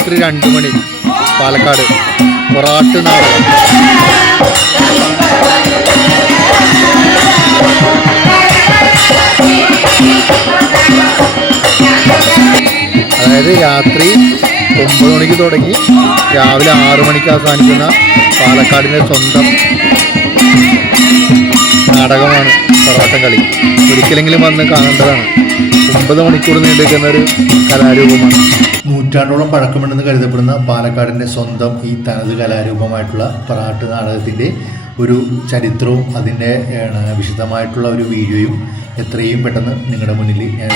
രാത്രി 2 മണി പാലക്കാട് പൊറാട്ട് നാടകം. അതായത് രാത്രി 9 മണിക്ക് തുടങ്ങി രാവിലെ 6 മണിക്ക് അവസാനിക്കുന്ന പാലക്കാടിൻ്റെ സ്വന്തം നാടകമാണ് പൊറാട്ടം കളി. ഒരിക്കലെങ്കിലും വന്ന് കാണേണ്ടതാണ്. 9 മണിക്കൂർ നീണ്ടുനിൽക്കുന്ന ഒരു കലാരൂപമാണ്. നൂറ്റാണ്ടോളം പഴക്കമുണ്ടെന്ന് കരുതപ്പെടുന്ന പാലക്കാടിൻ്റെ സ്വന്തം ഈ തനത് കലാരൂപമായിട്ടുള്ള പൊറാട്ട് നാടകത്തിൻ്റെ ഒരു ചരിത്രവും അതിൻ്റെ വിശദമായിട്ടുള്ള ഒരു വീഡിയോയും എത്രയും പെട്ടെന്ന് നിങ്ങളുടെ മുന്നിൽ ഞാൻ